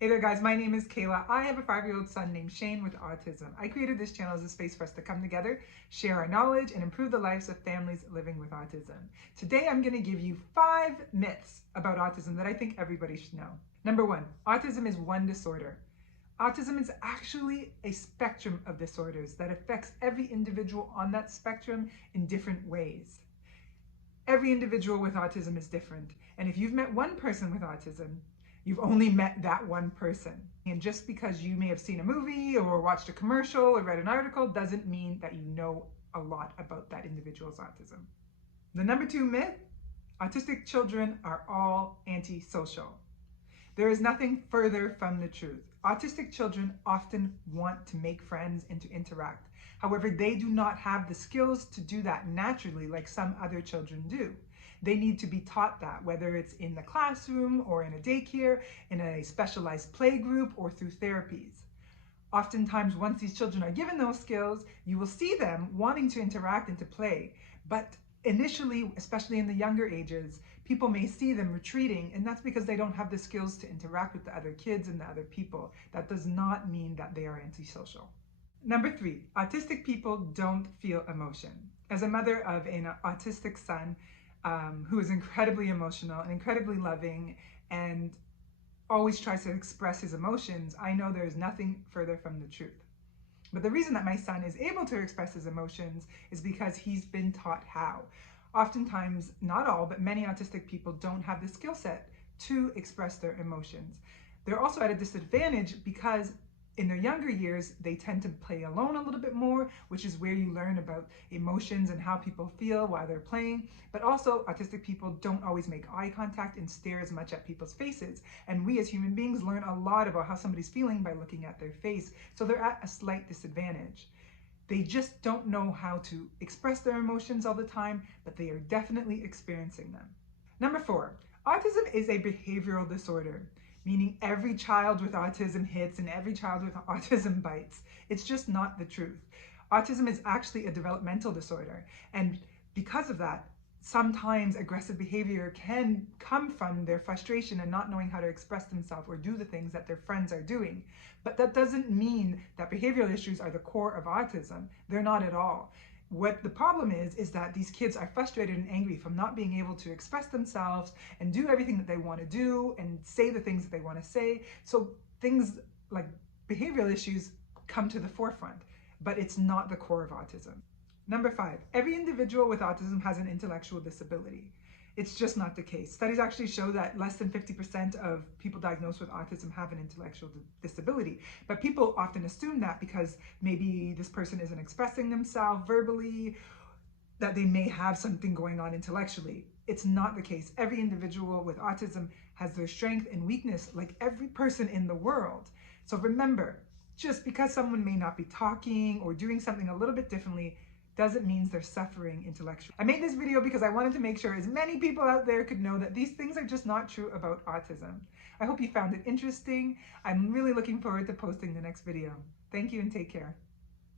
Hey there guys, my name is Kayla. I have a 5-year-old son named Shane with autism. I created this channel as a space for us to come together, share our knowledge, and improve the lives of families living with autism. Today I'm going to give you 5 myths about autism that I think everybody should know. Number 1, autism is one disorder. Autism is actually a spectrum of disorders that affects every individual on that spectrum in different ways. Every individual with autism is different, and if you've met one person with autism, you've only met that one person. And just because you may have seen a movie or watched a commercial or read an article doesn't mean that you know a lot about that individual's autism. The number 2 myth, autistic children are all antisocial. There is nothing further from the truth. Autistic children often want to make friends and to interact. However, they do not have the skills to do that naturally like some other children do. They need to be taught that, whether it's in the classroom or in a daycare, in a specialized play group, or through therapies. Oftentimes, once these children are given those skills, you will see them wanting to interact and to play. But initially, especially in the younger ages, people may see them retreating, and that's because they don't have the skills to interact with the other kids and the other people. That does not mean that they are antisocial. Number 3, autistic people don't feel emotion. As a mother of an autistic son, who is incredibly emotional and incredibly loving and always tries to express his emotions, I know there is nothing further from the truth. But the reason that my son is able to express his emotions is because he's been taught how. Oftentimes, not all, but many autistic people don't have the skill set to express their emotions. They're also at a disadvantage because in their younger years, they tend to play alone a little bit more, which is where you learn about emotions and how people feel while they're playing. But also, autistic people don't always make eye contact and stare as much at people's faces. And we as human beings learn a lot about how somebody's feeling by looking at their face. So they're at a slight disadvantage. They just don't know how to express their emotions all the time, but they are definitely experiencing them. Number 4, autism is a behavioral disorder, meaning every child with autism hits and every child with autism bites. It's just not the truth. Autism is actually a developmental disorder, and because of that, sometimes aggressive behavior can come from their frustration and not knowing how to express themselves or do the things that their friends are doing. But that doesn't mean that behavioral issues are the core of autism. They're not at all. What the problem is that these kids are frustrated and angry from not being able to express themselves and do everything that they want to do and say the things that they want to say. So things like behavioral issues come to the forefront, but it's not the core of autism. Number 5, every individual with autism has an intellectual disability. It's just not the case. Studies actually show that less than 50% of people diagnosed with autism have an intellectual disability. But people often assume that because maybe this person isn't expressing themselves verbally, that they may have something going on intellectually. It's not the case. Every individual with autism has their strength and weakness like every person in the world. So remember, just because someone may not be talking or doing something a little bit differently doesn't mean they're suffering intellectually. I made this video because I wanted to make sure as many people out there could know that these things are just not true about autism. I hope you found it interesting. I'm really looking forward to posting the next video. Thank you and take care.